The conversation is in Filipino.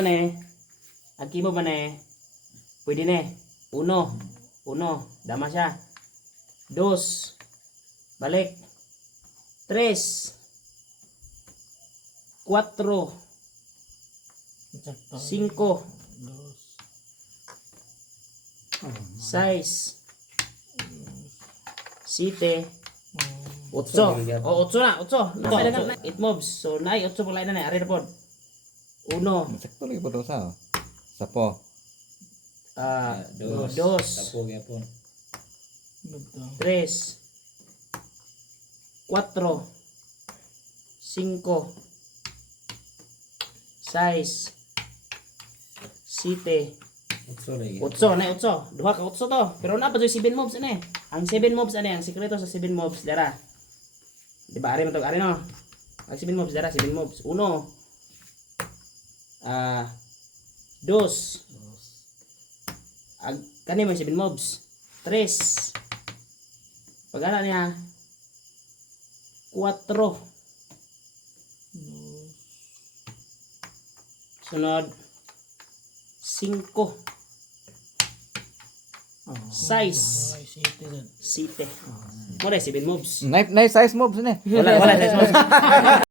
Aki mo ba na pwede na uno dama siya, dos balik, tres, cuatro, cinco, seis, siete, otso. Oh, otso na, otso. It moves. So, naay, otso pala na na. Ari na po. Uno. Sakto lagi po sa. Sapo. Dos. Tapo gyapon. Tres. Cuatro. Cinco. Seis. Siete. Utso lagi. Utso, na utso. Duha ka utso to. Pero na pa 7 moves ani. Ang 7 moves ani, ang sikreto sa 7 moves dara. Di ba ari man to, ari no. Ang 7 moves dara, 7 moves. Uno. Dos. Kani may 7 moves. Tres. Pagana niya. Cuatro. Sunod. Cinco. Size. Site. Mo 7 moves. Knife size moves ni. Wala size moves.